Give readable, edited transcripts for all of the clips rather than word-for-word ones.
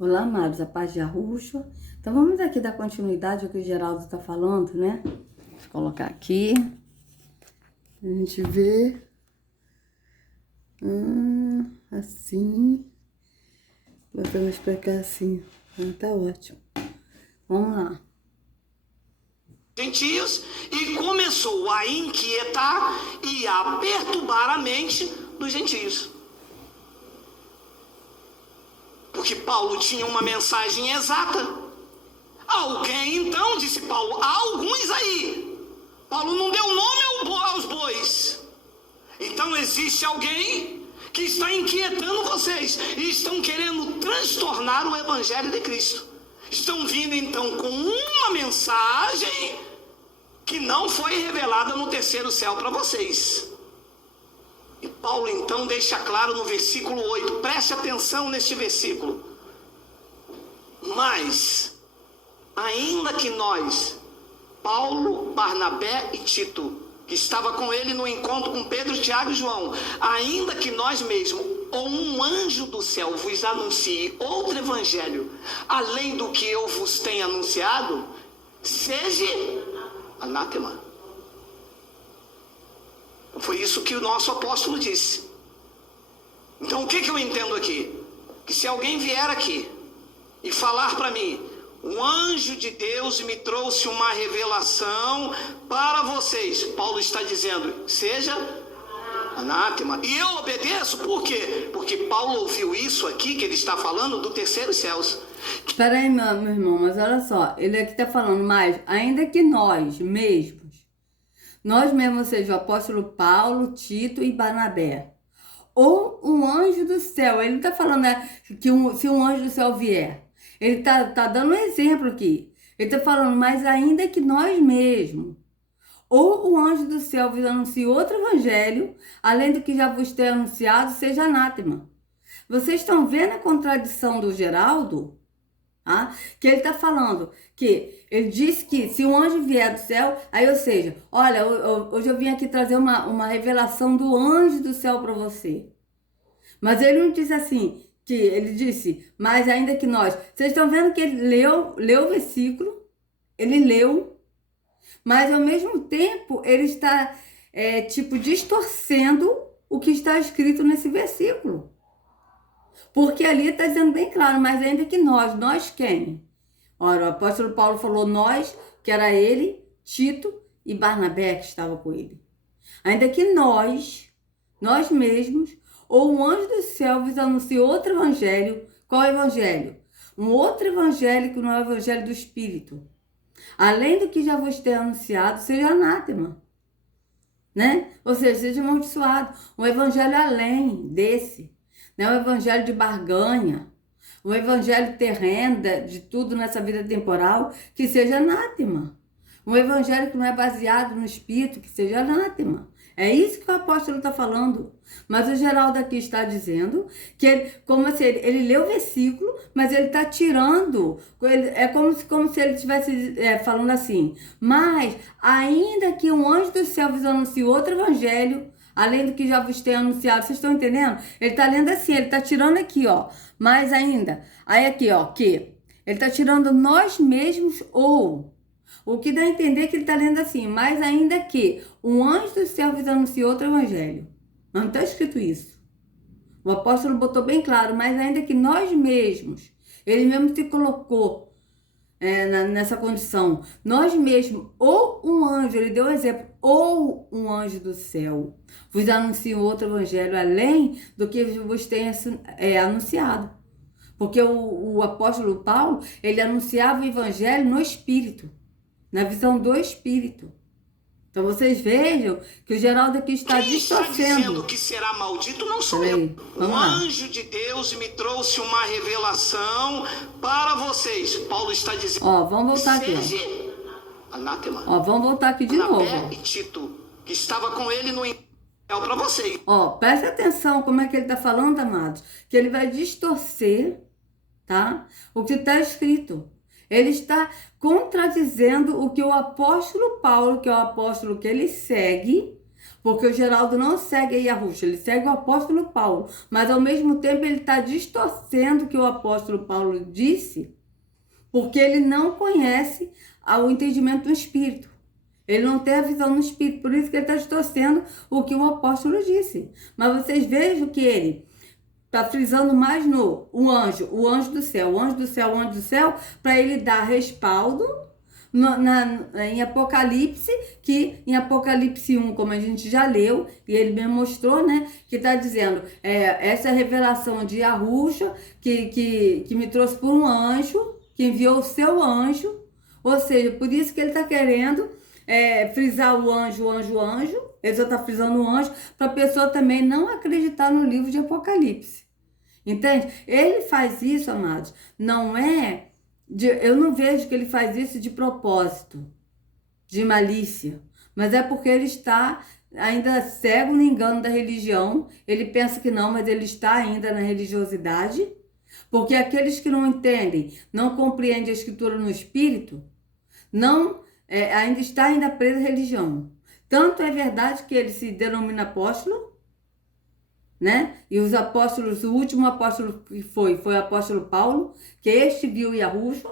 Olá, amados, a paz de Arruxo. Então, vamos aqui dar continuidade ao que o Geraldo está falando, né? Deixa eu colocar aqui. A gente vê. Assim. Vamos pra cá assim. Tá ótimo. Vamos lá. Gentios e começou a inquietar e a perturbar a mente dos gentios. Porque Paulo tinha uma mensagem exata. Alguém então, disse Paulo, há alguns aí. Paulo não deu nome aos bois. Então existe alguém que está inquietando vocês e estão querendo transtornar o evangelho de Cristo. Estão vindo então com uma mensagem que não foi revelada no terceiro céu para vocês. E Paulo então deixa claro no versículo 8, preste atenção neste versículo. Mas, ainda que nós, Paulo, Barnabé e Tito, que estava com ele no encontro com Pedro, Tiago e João, ainda que nós mesmos, ou um anjo do céu vos anuncie outro evangelho, além do que eu vos tenho anunciado, seja anátema. Foi isso que o nosso apóstolo disse. Então o que eu entendo aqui? Que se alguém vier aqui e falar para mim, um anjo de Deus me trouxe uma revelação para vocês, Paulo está dizendo, seja anátema. E eu obedeço, por quê? Porque Paulo ouviu isso aqui que ele está falando do terceiro céus. Espera aí, meu irmão, mas olha só, ele aqui está falando mais, ainda que nós mesmos, ou seja, o apóstolo Paulo, Tito e Barnabé, ou um anjo do céu, ele não está falando, né, que se um anjo do céu vier, ele tá dando um exemplo aqui, ele está falando, mas ainda que nós mesmos, ou o anjo do céu vos anuncie outro evangelho, além do que já vos tem anunciado, seja anátema. Vocês estão vendo a contradição do Geraldo? Que ele está falando que ele disse que se um anjo vier do céu, aí ou seja, olha, hoje eu vim aqui trazer uma revelação do anjo do céu para você. Mas ele não disse assim, que ele disse, mas ainda que nós. Vocês estão vendo que ele leu o versículo, ele leu, mas ao mesmo tempo ele está distorcendo o que está escrito nesse versículo. Porque ali está dizendo bem claro, mas ainda que nós quem? Ora, o apóstolo Paulo falou nós, que era ele, Tito e Barnabé que estava com ele. Ainda que nós mesmos, ou um anjo do céu vos anuncie outro evangelho. Qual evangelho? Um outro evangelho que não é o evangelho do Espírito. Além do que já vos tem anunciado, seja anátema. Né? Ou seja, seja amaldiçoado. Um evangelho além desse. Não é um evangelho de barganha, um evangelho terreno, de tudo nessa vida temporal, que seja anátema. Um evangelho que não é baseado no Espírito, que seja anátema. É isso que o apóstolo está falando. Mas o Geraldo aqui está dizendo que ele leu o versículo, mas ele está tirando. É como se ele estivesse falando assim, mas ainda que um anjo do céu vos anuncie outro evangelho, além do que já vos tem anunciado, vocês estão entendendo? Ele está lendo assim, ele está tirando aqui, ó. Mais ainda, aí aqui, ó, que ele está tirando nós mesmos ou. O que dá a entender que ele está lendo assim, mas ainda que um anjo do céu vos anuncie outro evangelho. Mas não está escrito isso. O apóstolo botou bem claro, mas ainda que nós mesmos, ele mesmo se colocou nessa condição, nós mesmos, ou um anjo, ele deu um exemplo, ou um anjo do céu vos anuncia outro evangelho além do que vos tem anunciado. Porque o apóstolo Paulo, ele anunciava o evangelho no Espírito, na visão do Espírito. Então vocês vejam que o Geraldo aqui está distorcendo. Quem está dizendo que será maldito não sou eu. Um anjo de Deus me trouxe uma revelação para vocês. Paulo está dizendo. Vamos voltar aqui. Anátema. Vamos voltar aqui de novo. E Tito, que estava com ele no para vocês. Preste atenção como é que ele está falando, amados. Que ele vai distorcer, tá? O que está escrito. Ele está contradizendo o que o apóstolo Paulo, que é o apóstolo que ele segue, Porque o Geraldo não segue a Yahusha, ele segue o apóstolo Paulo. Mas ao mesmo tempo ele está distorcendo o que o apóstolo Paulo disse, porque ele não conhece o entendimento do Espírito. Ele não tem a visão do Espírito, por isso que ele está distorcendo o que o apóstolo disse. Mas vocês vejam que ele está frisando mais no o anjo do céu, o anjo do céu, o anjo do céu, para ele dar respaldo em Apocalipse, que em Apocalipse 1, como a gente já leu, e ele mesmo mostrou, né, que está dizendo, essa revelação de Yahusha, que me trouxe por um anjo, que enviou o seu anjo, ou seja, por isso que ele está querendo frisar o anjo, ele só está frisando o anjo, para a pessoa também não acreditar no livro de Apocalipse, entende? Ele faz isso, amados, eu não vejo que ele faz isso de propósito, de malícia, mas é porque ele está ainda cego no engano da religião, ele pensa que não, mas ele está ainda na religiosidade, porque aqueles que não entendem, não compreendem a escritura no espírito, ainda está preso à religião. Tanto é verdade que ele se denomina apóstolo, né? E os apóstolos, o último apóstolo que foi o apóstolo Paulo, que este viu Yahusha,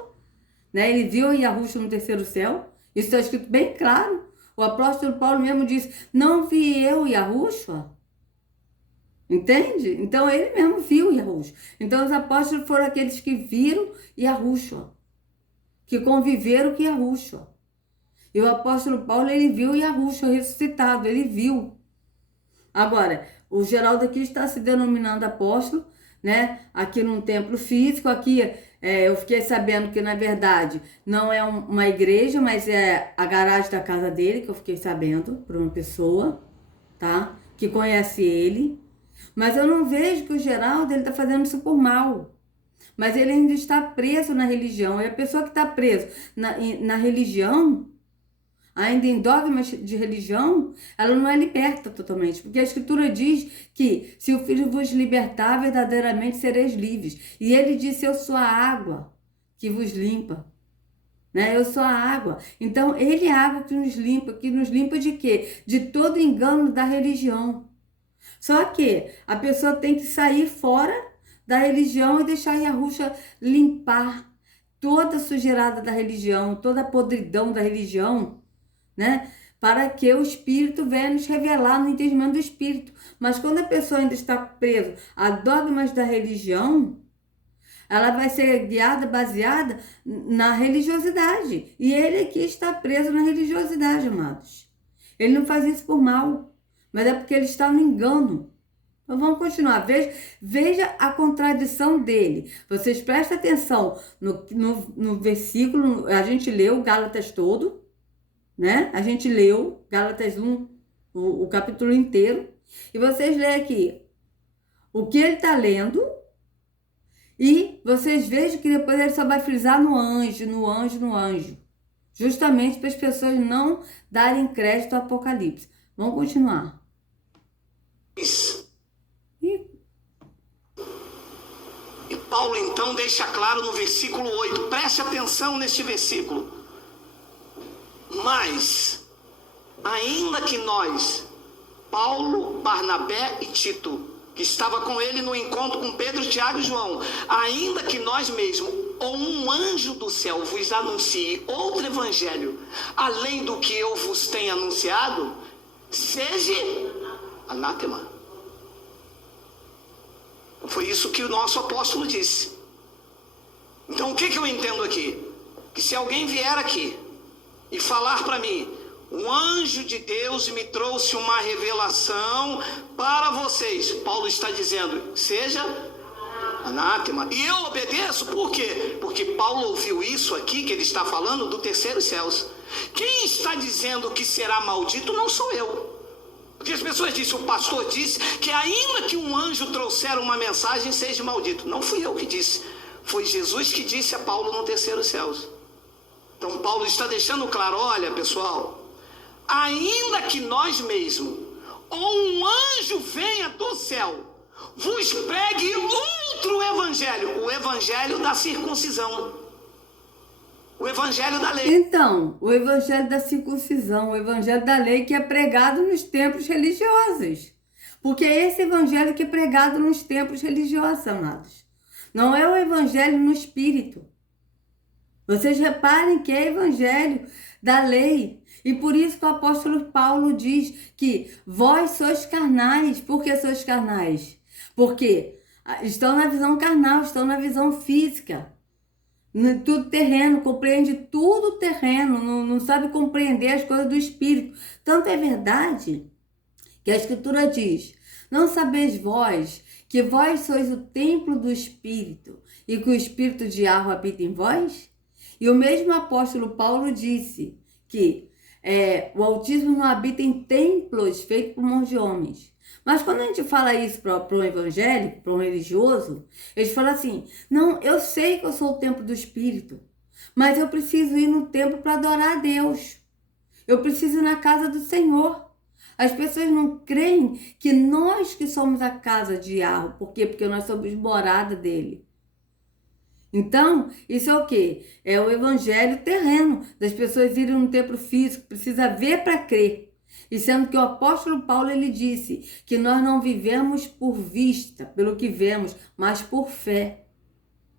né? Ele viu Yahusha no terceiro céu. Isso está escrito bem claro. O apóstolo Paulo mesmo disse, não vi eu Yahusha. Entende? Então ele mesmo viu Yahusha. Então os apóstolos foram aqueles que viram Yahusha, que conviveram com Yahusha. E o apóstolo Paulo, ele viu Yahusha ressuscitado, ele viu. Agora, o Geraldo aqui está se denominando apóstolo, né? Aqui num templo físico, aqui eu fiquei sabendo que, na verdade, não é uma igreja, mas é a garagem da casa dele, que eu fiquei sabendo, por uma pessoa, tá? Que conhece ele. Mas eu não vejo que o Geraldo, ele está fazendo isso por mal. Mas ele ainda está preso na religião. E a pessoa que está preso na religião, ainda em dogmas de religião, ela não é liberta totalmente. Porque a Escritura diz que se o Filho vos libertar, verdadeiramente sereis livres. E ele disse, eu sou a água que vos limpa. Né? Eu sou a água. Então, ele é a água que nos limpa de quê? De todo engano da religião. Só que a pessoa tem que sair fora da religião e deixar a Yahusha limpar toda a sujeirada da religião, toda a podridão da religião, né? Para que o Espírito venha nos revelar no entendimento do Espírito. Mas quando a pessoa ainda está presa a dogmas da religião, ela vai ser guiada, baseada na religiosidade. E ele aqui está preso na religiosidade, amados. Ele não faz isso por mal, mas é porque ele está no engano. Então vamos continuar. Veja a contradição dele. Vocês prestem atenção no versículo, a gente leu Gálatas todo, né? A gente leu Gálatas 1, o capítulo inteiro. E vocês leem aqui o que ele está lendo. E vocês vejam que depois ele só vai frisar no anjo. Justamente para as pessoas não darem crédito ao Apocalipse. Vamos continuar. E Paulo então deixa claro no versículo 8. Preste atenção neste versículo. Mas, ainda que nós, Paulo, Barnabé e Tito, que estava com ele no encontro com Pedro, Tiago e João, ainda que nós mesmos, ou um anjo do céu vos anuncie outro evangelho, além do que eu vos tenho anunciado, seja anátema. Foi isso que o nosso apóstolo disse. Então o que eu entendo aqui? Que se alguém vier aqui e falar para mim, um anjo de Deus me trouxe uma revelação para vocês, Paulo está dizendo, seja anátema. E eu obedeço, por quê? Porque Paulo ouviu isso aqui, que ele está falando do terceiro céus. Quem está dizendo que será maldito não sou eu. Porque as pessoas dizem, o pastor disse que ainda que um anjo trouxer uma mensagem, seja maldito. Não fui eu que disse, foi Jesus que disse a Paulo no terceiro céus. Então Paulo está deixando claro, olha pessoal, ainda que nós mesmos, ou um anjo venha do céu, vos pregue outro evangelho, o evangelho da circuncisão. O evangelho da lei. Então, o evangelho da circuncisão, o evangelho da lei que é pregado nos templos religiosos. Porque é esse evangelho que é pregado nos templos religiosos, amados. Não é o evangelho no espírito. Vocês reparem que é evangelho da lei. E por isso que o apóstolo Paulo diz que vós sois carnais. Por que sois carnais? Porque estão na visão carnal, estão na visão física. Tudo terreno, compreende tudo terreno, não sabe compreender as coisas do espírito. Tanto é verdade que a escritura diz: não sabeis vós que vós sois o templo do espírito e que o espírito de Yahweh habita em vós? E o mesmo apóstolo Paulo disse que o autismo não habita em templos feitos por mãos de homens. Mas quando a gente fala isso para um evangélico, para um religioso, eles falam assim: não, eu sei que eu sou o templo do Espírito, mas eu preciso ir no templo para adorar a Deus. Eu preciso ir na casa do Senhor. As pessoas não creem que nós que somos a casa de Yahweh. Por quê? Porque nós somos morada dele. Então, isso é o quê? É o evangelho terreno, das pessoas irem no templo físico, precisa ver para crer. E sendo que o apóstolo Paulo, ele disse que nós não vivemos por vista, pelo que vemos, mas por fé.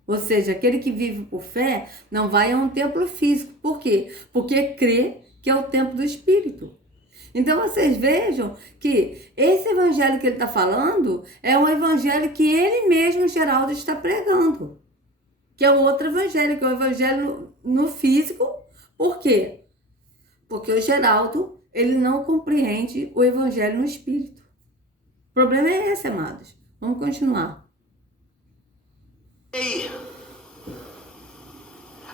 Ou seja, aquele que vive por fé não vai a um templo físico. Por quê? Porque crê que é o templo do Espírito. Então vocês vejam que esse evangelho que ele está falando é um evangelho que ele mesmo, Geraldo, está pregando. Que é o outro evangelho, que é o evangelho no físico. Por quê? Porque o Geraldo, ele não compreende o evangelho no espírito. O problema é esse, amados. Vamos continuar. Ei,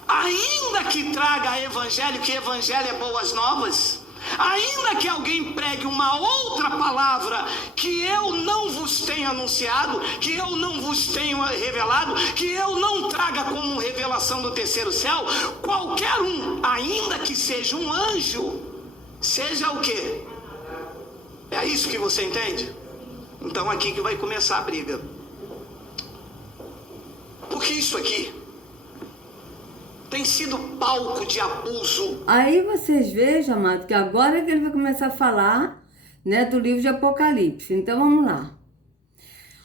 ainda que traga evangelho, que evangelho é boas novas, ainda que alguém pregue uma outra palavra que eu não vos tenho anunciado, que eu não vos tenho revelado, que eu não traga como revelação do terceiro céu, qualquer um, ainda que seja um anjo, seja o quê? É isso que você entende? Então aqui que vai começar a briga. Porque isso aqui tem sido palco de abuso. Aí vocês vejam, amado, que agora que ele vai começar a falar, né, do livro de Apocalipse. Então vamos lá.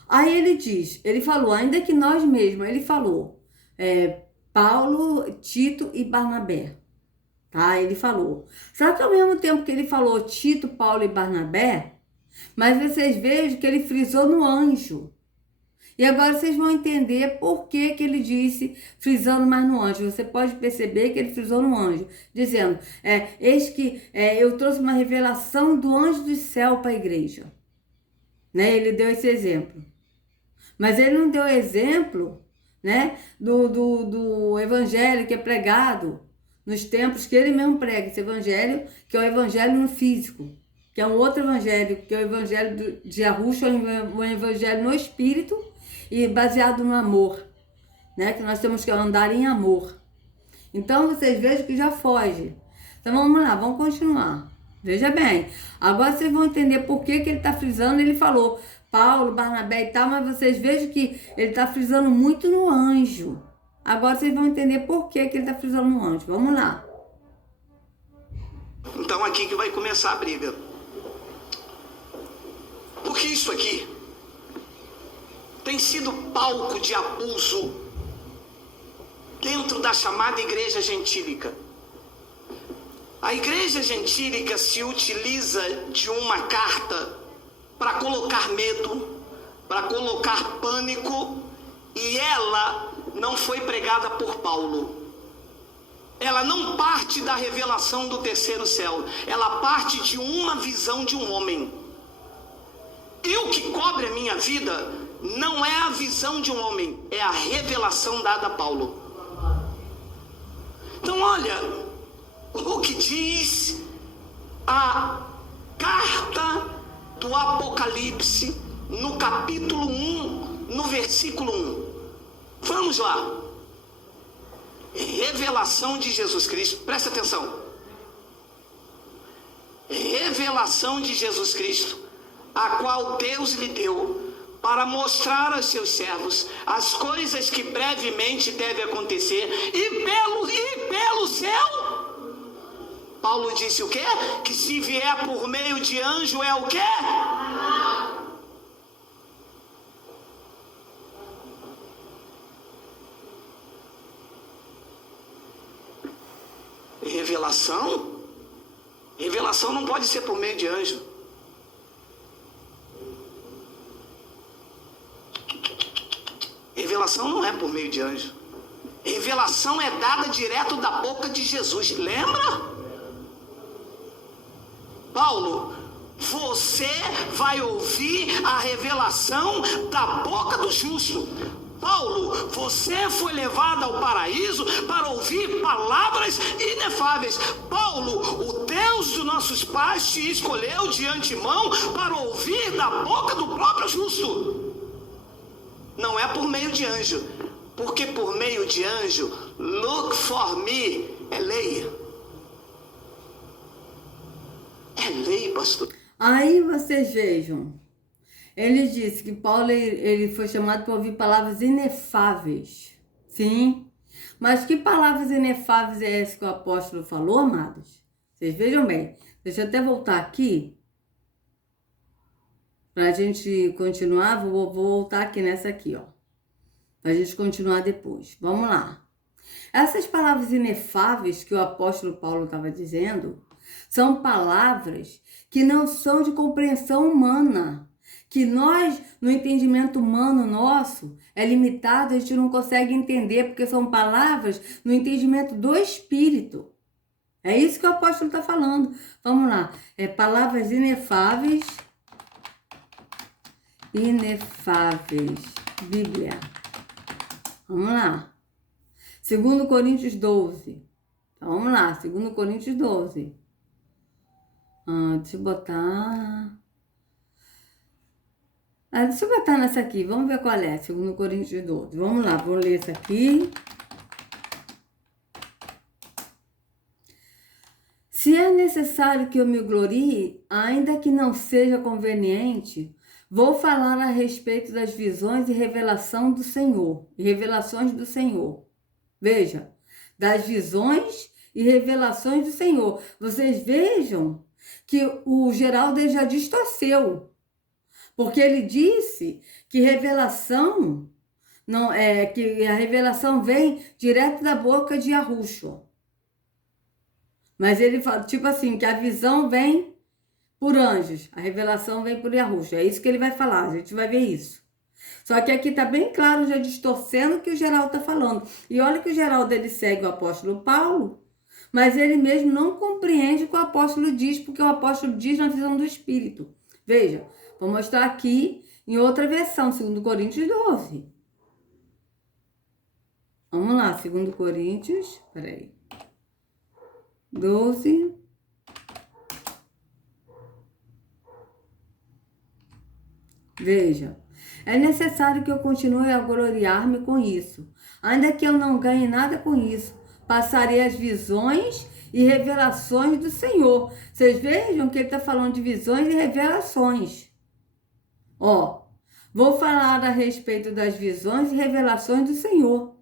Aí ele diz, ele falou, ainda que nós mesmos, ele falou, Paulo, Tito e Barnabé. Tá? Ele falou. Só que ao mesmo tempo que ele falou Tito, Paulo e Barnabé, mas vocês vejam que ele frisou no anjo. E agora vocês vão entender por que que ele disse frisando mais no anjo. Você pode perceber que ele frisou no anjo, dizendo, eis que eu trouxe uma revelação do anjo do céu para a igreja. Né? Ele deu esse exemplo. Mas ele não deu exemplo, né, do evangelho que é pregado nos tempos que ele mesmo prega. Esse evangelho que é o evangelho no físico, que é um outro evangelho, que é o evangelho de Yahushua, um evangelho no espírito, e baseado no amor, né? Que nós temos que andar em amor. Então vocês vejam que já foge. Então vamos lá, vamos continuar. Veja bem, agora vocês vão entender por que que ele está frisando. Ele falou Paulo, Barnabé e tal, mas vocês vejam que ele está frisando muito no anjo. Agora vocês vão entender por que que ele está frisando no anjo. Vamos lá. Então aqui que vai começar a briga. Porque isso aqui tem sido palco de abuso dentro da chamada igreja gentílica. A igreja gentílica se utiliza de uma carta para colocar medo, para colocar pânico, e ela não foi pregada por Paulo. Ela não parte da revelação do terceiro céu, ela parte de uma visão de um homem. E o que cobre a minha vida não é a visão de um homem, é a revelação dada a Paulo. Então olha o que diz a carta do Apocalipse no capítulo 1, no versículo 1. Vamos lá. Revelação de Jesus Cristo, presta atenção. Revelação de Jesus Cristo, a qual Deus lhe deu para mostrar aos seus servos as coisas que brevemente devem acontecer, e pelo céu. Paulo disse o quê? Que se vier por meio de anjo é o quê? Revelação? Revelação não pode ser por meio de anjo. Revelação não é por meio de anjo. Revelação é dada direto da boca de Jesus. Lembra? Paulo, você vai ouvir a revelação da boca do justo. Paulo, você foi levado ao paraíso para ouvir palavras inefáveis. Paulo, o Deus dos nossos pais te escolheu de antemão para ouvir da boca do próprio justo. Não é por meio de anjo, porque por meio de anjo, look for me, é lei. É lei, pastor. Aí vocês vejam, ele disse que Paulo ele foi chamado para ouvir palavras inefáveis. Sim, mas que palavras inefáveis é essa que o apóstolo falou, amados? Vocês vejam bem. Deixa eu até voltar aqui. Para a gente continuar, vou voltar aqui nessa aqui, ó. Para a gente continuar depois. Vamos lá. Essas palavras inefáveis que o apóstolo Paulo estava dizendo são palavras que não são de compreensão humana. Que nós, no entendimento humano nosso, é limitado, a gente não consegue entender, porque são palavras no entendimento do Espírito. É isso que o apóstolo está falando. Vamos lá. Palavras inefáveis. Inefáveis. Bíblia. Vamos lá. 2 Coríntios 12. Então, vamos lá. 2 Coríntios 12. Deixa eu botar... deixa eu botar nessa aqui. Vamos ver qual é. 2 Coríntios 12. Vamos lá. Vou ler essa aqui. Se é necessário que eu me glorie, ainda que não seja conveniente, vou falar a respeito das visões e revelação do Senhor, e revelações do Senhor. Veja, das visões e revelações do Senhor. Vocês vejam que o Geraldo já distorceu, porque ele disse que revelação não é que a revelação vem direto da boca de Yahushua. Mas ele fala, tipo assim, que a visão vem por anjos, a revelação vem por Yahushua. É isso que ele vai falar, a gente vai ver isso. Só que aqui está bem claro, já distorcendo o que o Geraldo está falando. E olha que o Geraldo, ele segue o apóstolo Paulo, mas ele mesmo não compreende o que o apóstolo diz, porque o apóstolo diz na visão do Espírito. Veja, vou mostrar aqui em outra versão, 2 Coríntios 12. Vamos lá, 2 Coríntios, peraí. 12. Veja, é necessário que eu continue a gloriar-me com isso. Ainda que eu não ganhe nada com isso, passarei as visões e revelações do Senhor. Vocês vejam que ele está falando de visões e revelações. Ó, vou falar a respeito das visões e revelações do Senhor.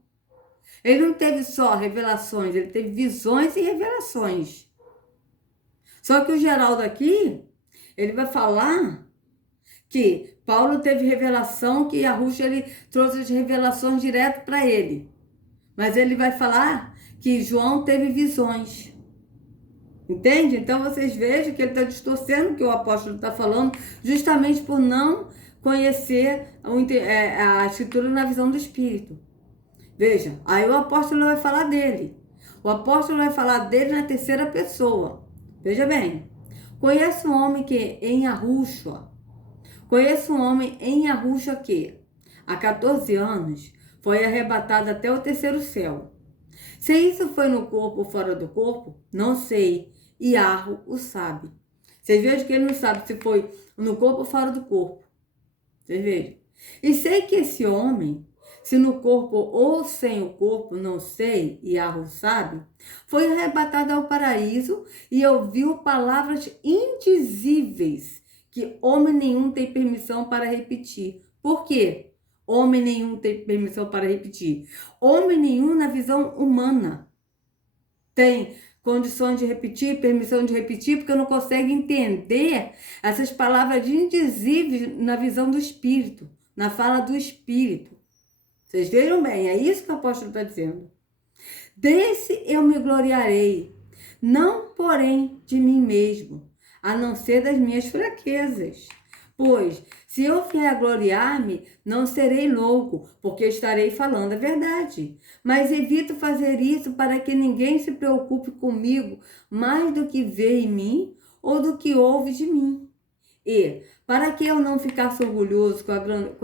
Ele não teve só revelações, ele teve visões e revelações. Só que o Geraldo aqui, ele vai falar que Paulo teve revelação, que Yahushua, ele trouxe as revelações direto para ele. Mas ele vai falar que João teve visões. Entende? Então vocês vejam que ele está distorcendo o que o apóstolo está falando, justamente por não conhecer a escritura na visão do Espírito. Veja, aí o apóstolo vai falar dele. O apóstolo vai falar dele na terceira pessoa. Veja bem. Conheço um homem que em Yahushua. Conheço um homem em Yahushua que, há 14 anos, foi arrebatado até o terceiro céu. Se isso foi no corpo ou fora do corpo, não sei. Yahu o sabe. Vocês vejam que ele não sabe se foi no corpo ou fora do corpo. Vocês vejam. E sei que esse homem, se no corpo ou sem o corpo, não sei, Yahu sabe, foi arrebatado ao paraíso e ouviu palavras indizíveis que homem nenhum tem permissão para repetir. Por quê? Homem nenhum tem permissão para repetir. Homem nenhum, na visão humana, tem condições de repetir, permissão de repetir, porque não consegue entender essas palavras indizíveis na visão do Espírito, na fala do Espírito. Vocês vejam bem, é isso que o apóstolo está dizendo. Desse eu me gloriarei, não porém de mim mesmo, a não ser das minhas fraquezas. Pois, se eu vier a gloriar-me, não serei louco, porque estarei falando a verdade. Mas evito fazer isso para que ninguém se preocupe comigo mais do que vê em mim ou do que ouve de mim. E, para que eu não ficasse orgulhoso com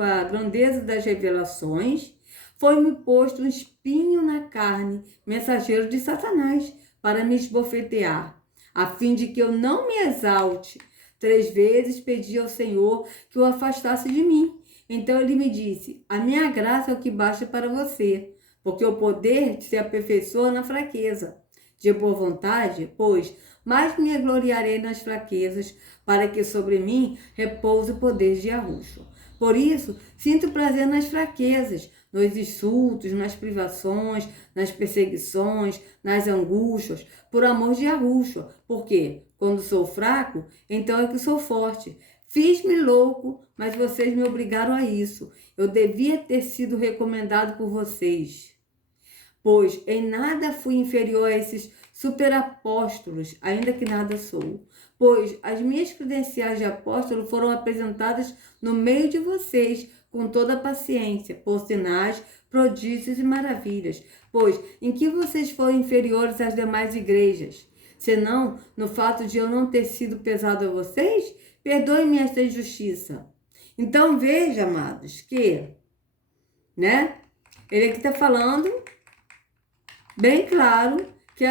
a grandeza das revelações, foi-me posto um espinho na carne, mensageiro de Satanás, para me esbofetear, a fim de que eu não me exalte. 3 vezes pedi ao Senhor que o afastasse de mim. Então ele me disse: a minha graça é o que basta para você, porque o poder se aperfeiçoa na fraqueza. De boa vontade, pois, mais me gloriarei nas fraquezas, para que sobre mim repouse o poder de Yahushua. Por isso, sinto prazer nas fraquezas, nos insultos, nas privações, nas perseguições, nas angústias, por amor de Yahushua. Porque, quando sou fraco, então é que sou forte. Fiz-me louco, mas vocês me obrigaram a isso. Eu devia ter sido recomendado por vocês. Pois em nada fui inferior a esses superapóstolos, ainda que nada sou. Pois as minhas credenciais de apóstolo foram apresentadas no meio de vocês, com toda a paciência, por sinais, prodígios e maravilhas. Pois em que vocês foram inferiores às demais igrejas? Senão, no fato de eu não ter sido pesado a vocês? Perdoe-me esta injustiça. Então veja, amados, que, ele aqui está falando bem claro que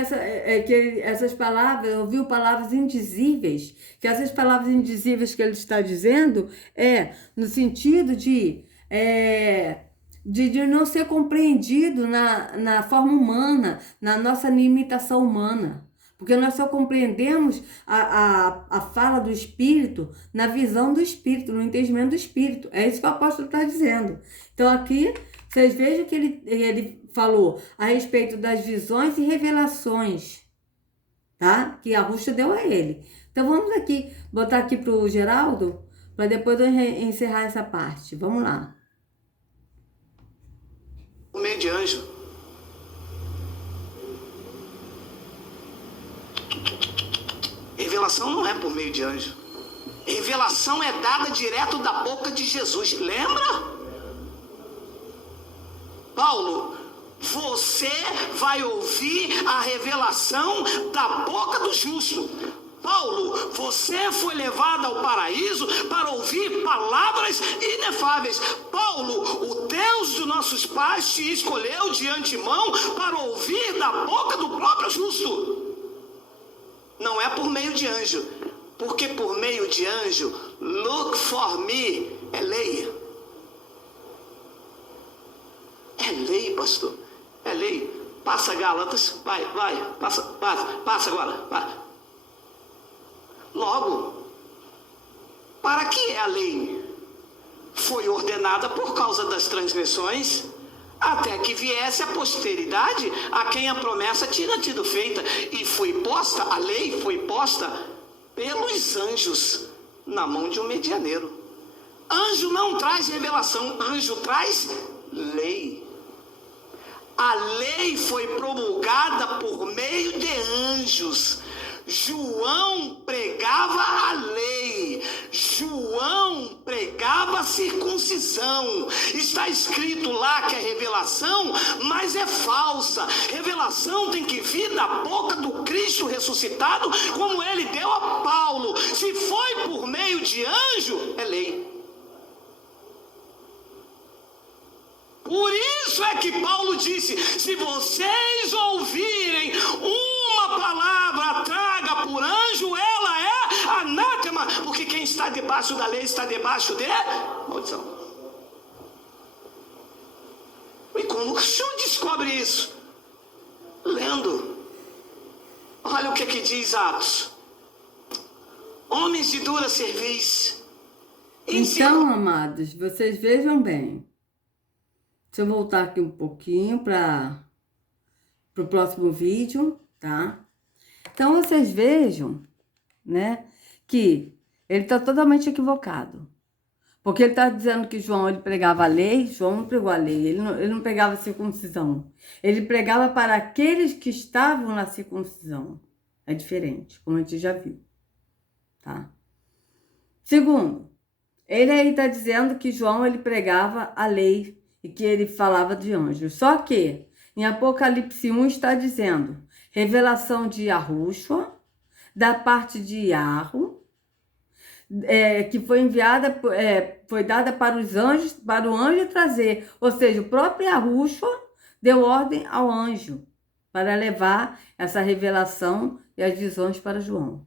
essas palavras, ouviu palavras indizíveis, que essas palavras indizíveis que ele está dizendo no sentido de não ser compreendido na forma humana, na nossa limitação humana. Porque nós só compreendemos a fala do Espírito na visão do Espírito, no entendimento do Espírito. É isso que o apóstolo está dizendo. Então aqui, vocês vejam que ele falou a respeito das visões e revelações, tá? Que a Yahushua deu a ele. Então vamos aqui, botar aqui para o Geraldo, para depois eu encerrar essa parte. Vamos lá. O meio de anjo. Revelação não é por meio de anjo. Revelação é dada direto da boca de Jesus. Lembra? Paulo, você vai ouvir a revelação da boca do justo. Paulo, você foi levado ao paraíso para ouvir palavras inefáveis. Paulo, o Deus dos nossos pais te escolheu de antemão para ouvir da boca do próprio justo. Não é por meio de anjo, porque por meio de anjo, look for me, é lei. É lei, pastor, é lei. Passa Gálatas, vai, passa agora, vai. Logo, para que é a lei? Foi ordenada por causa das transgressões, até que viesse a posteridade a quem a promessa tinha sido feita, e a lei foi posta pelos anjos na mão de um medianeiro. Anjo não traz revelação, anjo traz lei. A lei foi promulgada por meio de anjos. João pregava a lei, João pregava a circuncisão. Está escrito lá que é revelação, mas é falsa. Revelação tem que vir da boca do Cristo ressuscitado, como ele deu a Paulo. Se foi por meio de anjo, é lei. Por isso é que Paulo disse: se vocês ouvirem uma palavra traga por anjo, ela é anátema, porque quem está debaixo da lei está debaixo de maldição. E como o senhor descobre isso? Lendo. Olha o que diz Atos: homens de dura cerviz, Então, amados, vocês vejam bem. Deixa eu voltar aqui um pouquinho para o próximo vídeo, tá? Então, vocês vejam, né, que ele está totalmente equivocado. Porque ele está dizendo que João, ele pregava a lei. João não pregou a lei, ele não pregava a circuncisão. Ele pregava para aqueles que estavam na circuncisão. É diferente, como a gente já viu, tá? Segundo, ele aí está dizendo que João, ele pregava a lei e que ele falava de anjos. Só que em Apocalipse 1 está dizendo revelação de Yahushua, da parte de Yahweh, que foi enviada, foi dada para os anjos, para o anjo trazer. Ou seja, o próprio Yahushua deu ordem ao anjo para levar essa revelação e as visões para João.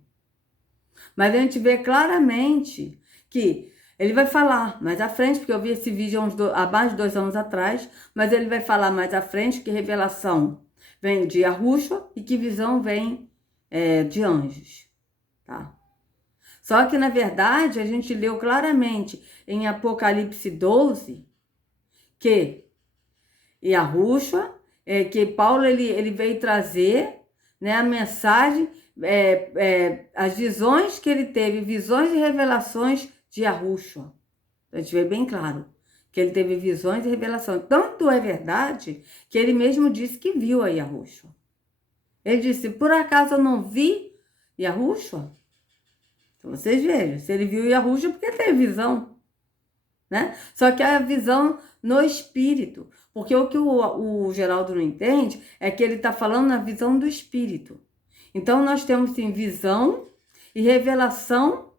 Mas a gente vê claramente que ele vai falar mais à frente, porque eu vi esse vídeo há mais de 2 anos atrás, mas ele vai falar mais à frente que revelação vem de Yahushua e que visão vem de anjos, tá? Só que, na verdade, a gente leu claramente em Apocalipse 12 que Yahushua, que Paulo ele veio trazer, né, a mensagem, as visões que ele teve, visões e revelações de Yahushua. A gente vê bem claro que ele teve visões e revelações. Tanto é verdade que ele mesmo disse que viu a Yahushua. Ele disse, por acaso eu não vi Yahushua? Então, vocês vejam, se ele viu Yahushua, porque teve visão, né? Só que a visão no espírito. Porque o que o Geraldo não entende é que ele está falando na visão do espírito. Então, nós temos, sim, visão e revelação.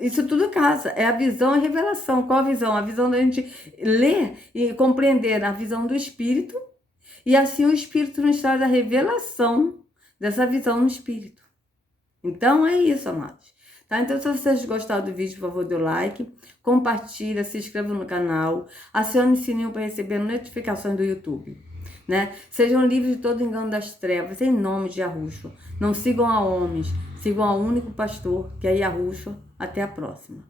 Isso tudo casa. É a visão e a revelação. Qual a visão? A visão da gente ler e compreender a visão do espírito. E assim o espírito nos traz a revelação dessa visão no espírito. Então, é isso, amados. Tá? Então, se vocês gostaram do vídeo, por favor, dê o like, compartilha, se inscreva no canal, acione o sininho para receber notificações do YouTube. Né? Sejam livres de todo engano das trevas, em nome de Yahushua. Não sigam a homens, sigam ao único pastor, que é Yahushua. Até a próxima.